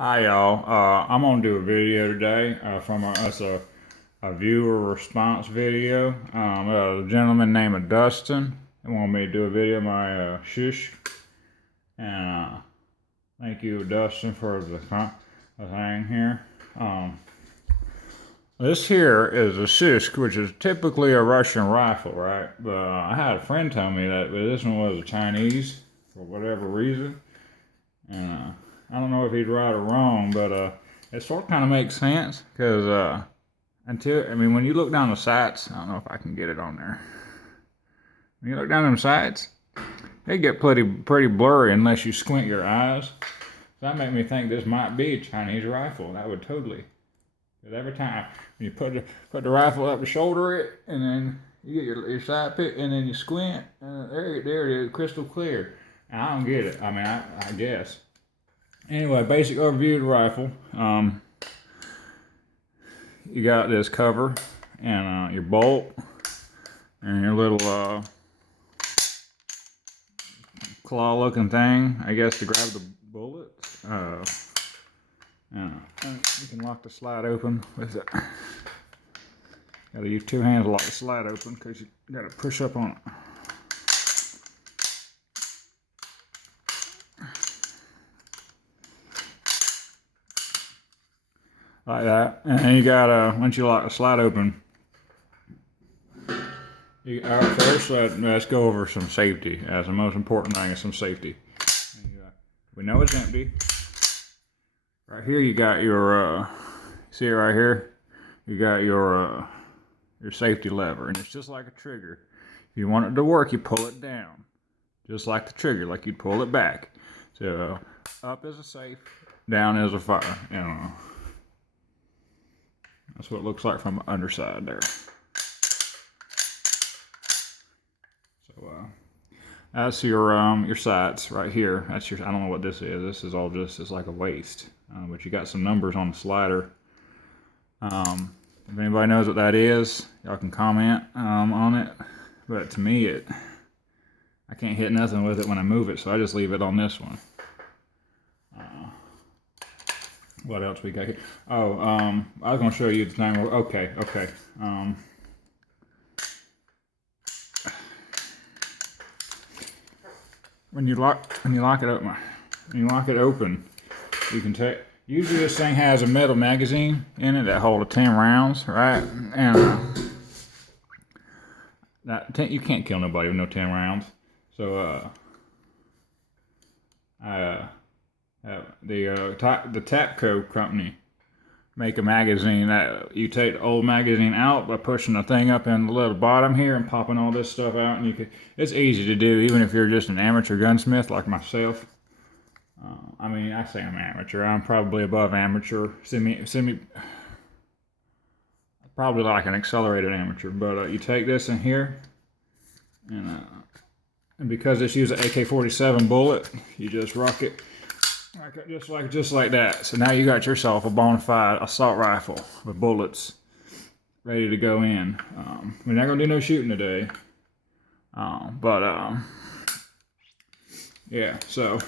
Hi y'all. I'm gonna do a video today from a viewer response video. A gentleman named Dustin wanted me to do a video of my shush, and thank you, Dustin, for the thing here. Um, this here is a shush, which is typically a Russian rifle, right? But I had a friend tell me that this one was a Chinese for whatever reason. And I don't know if he's right or wrong, but it sort of kind of makes sense because when you look down the sights, I don't know if I can get it on there. When you look down them sights, they get pretty blurry unless you squint your eyes. So that made me think this might be a Chinese rifle. That would totally. Because every time you put the rifle up to shoulder it, and then you get your side pick, and then you squint, there it is, crystal clear. And I don't get it. I guess. Anyway, basic overview of the rifle. You got this cover and your bolt and your little claw-looking thing, I guess, to grab the bullets. You can lock the slide open with it. Gotta use two hands to lock the slide open because you gotta push up on it. Like that. And you got once you lock the slide open, first let's go over some safety. That's the most important thing, is some safety. We know it's empty. Right here you got your see it right here? You got your safety lever, and it's just like a trigger. If you want it to work, you pull it down. Just like the trigger, like you'd pull it back. So up is a safe, down is a fire. That's what it looks like from the underside there. So that's your sights right here. That's your. I don't know what this is. This is all just. It's like a waist, but you got some numbers on the slider. If anybody knows what that is, y'all can comment on it. But to me, I can't hit nothing with it when I move it, so I just leave it on this one. What else we got here? Oh, I was gonna show you the thing. Okay. When you lock it open, you can take. Usually this thing has a metal magazine in it that holds 10 rounds, right? And you can't kill nobody with no 10 rounds. So the Tapco company make a magazine that you take the old magazine out by pushing the thing up in the little bottom here and popping all this stuff out, and it's easy to do even if you're just an amateur gunsmith like myself. I say I'm amateur. I'm probably above amateur, probably like an accelerated amateur. But you take this in here, and because it's using an AK-47 bullet, you just rock it just like that. So now you got yourself a bona fide assault rifle with bullets ready to go in. We're not gonna do no shooting today, yeah. So,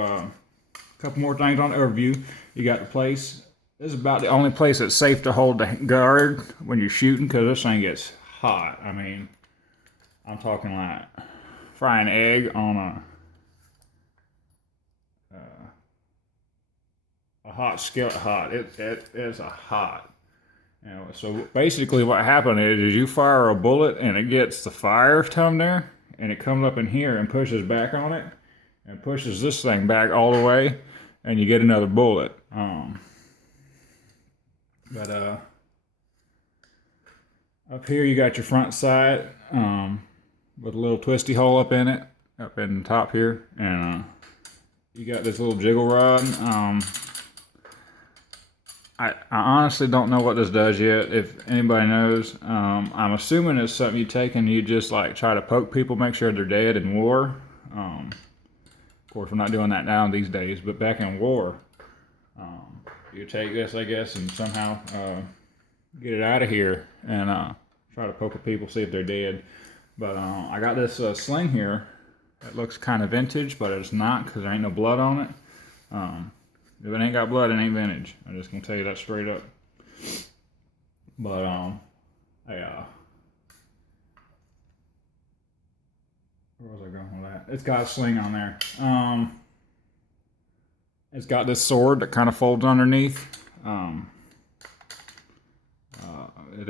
a couple more things on the overview. You got the place. This is about the only place that's safe to hold the guard when you're shooting, because this thing gets hot. I'm talking like frying an egg on a hot skillet hot. It is a hot. So basically what happened is you fire a bullet and it gets the fire tongue there, and it comes up in here and pushes back on it and pushes this thing back all the way, and you get another bullet. Up here you got your front sight with a little twisty hole up in it, up in the top here, and you got this little jiggle rod. I honestly don't know what this does yet. If anybody knows, I'm assuming it's something you take and you just like try to poke people, make sure they're dead in war. Of course, we're not doing that now these days, but back in war, you take this, I guess, and somehow get it out of here and try to poke at people, see if they're dead. But I got this sling here It looks kind of vintage, but it's not because there ain't no blood on it. If it ain't got blood, it ain't vintage. I'm just gonna tell you that straight up. But where was I going with that? It's got a sling on there. It's got this sword that kind of folds underneath. It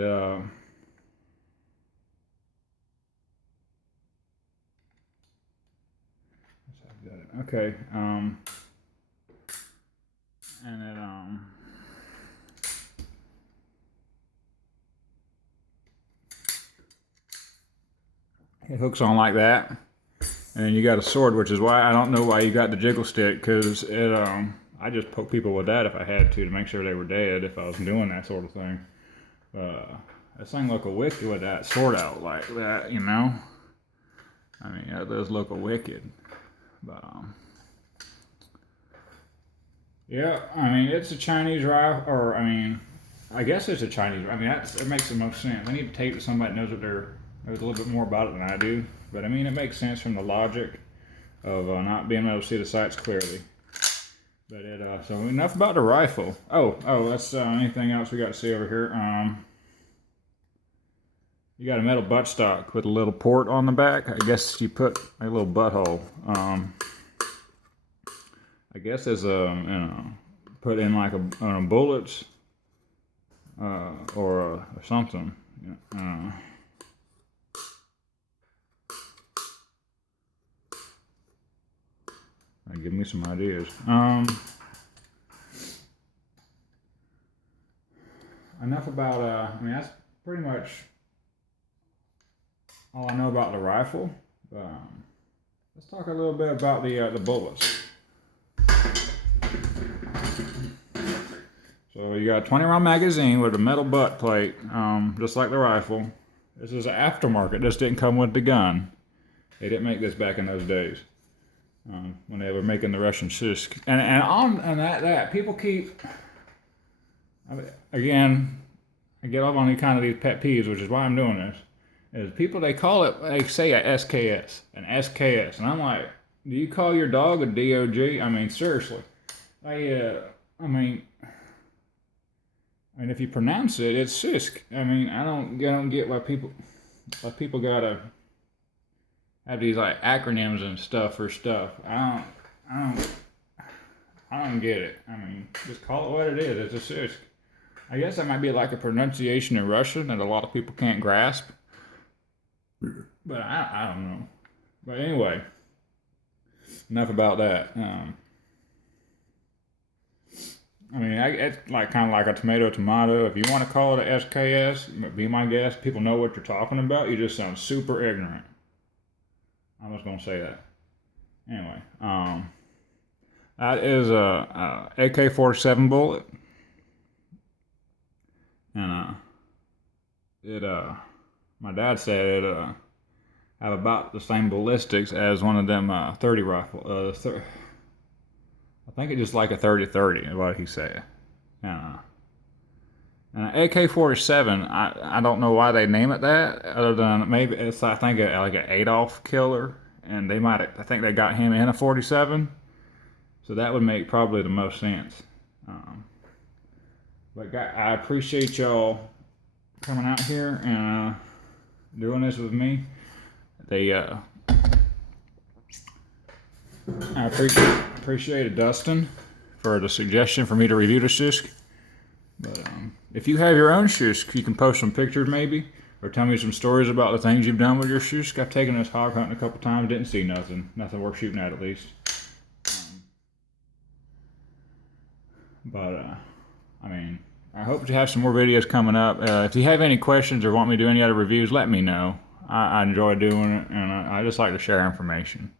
okay. And it hooks on like that, and then you got a sword, which is why I don't know why you got the jiggle stick, because it I just poke people with that if I had to make sure they were dead if I was doing that sort of thing. This thing look a wicked with that sword out like that, you know. I mean, that does look a wicked, but yeah. I mean, it's a Chinese rifle, or I mean, I guess it's a Chinese. I mean, it makes the most sense. I need to tape to somebody that knows what knows a little bit more about it than I do. But I mean, it makes sense from the logic of not being able to see the sights clearly. But so enough about the rifle. Oh, that's anything else we got to see over here. You got a metal buttstock with a little port on the back. I guess you put a little butthole. I guess as put in like a bullets or something. Give me some ideas. Enough about I mean, that's pretty much all I know about the rifle. Let's talk a little bit about the bullets. So you got a 20 round magazine with a metal butt plate, just like the rifle. This is an aftermarket. This didn't come with the gun. They didn't make this back in those days. When they were making the Russian Sisk. And that people keep, again, I get off on these pet peeves, which is why I'm doing this, is people, they say a SKS, an SKS, and I'm like, do you call your dog a DOG? I mean, seriously. I mean, if you pronounce it, it's Sisk. I mean, I don't get why people gotta have these like acronyms and stuff for stuff. I don't get it. I mean, just call it what it is. It's a Sisk. I guess that might be like a pronunciation in Russian that a lot of people can't grasp. But I don't know. But anyway, enough about that. I mean, it's like kind of like a tomato. If you want to call it a SKS, be my guest. People know what you're talking about. You just sound super ignorant. I'm just gonna say that. Anyway, that is a AK-47 bullet, and my dad said it have about the same ballistics as one of them 30 rifle. I think it's just like a 30-30 is what he said. And an AK-47, I don't know why they name it that, other than maybe it's, I think, like an Adolf killer, and I think they got him in a 47, so that would make probably the most sense. But I appreciate y'all coming out here and doing this with me. I appreciate Dustin for the suggestion for me to review the Sisk. But if you have your own Sisk, you can post some pictures maybe, or tell me some stories about the things you've done with your Sisk. I've taken this hog hunting a couple times, didn't see nothing worth shooting at least. I mean, I hope to have some more videos coming up. If you have any questions or want me to do any other reviews, let me know. I enjoy doing it, and I just like to share information.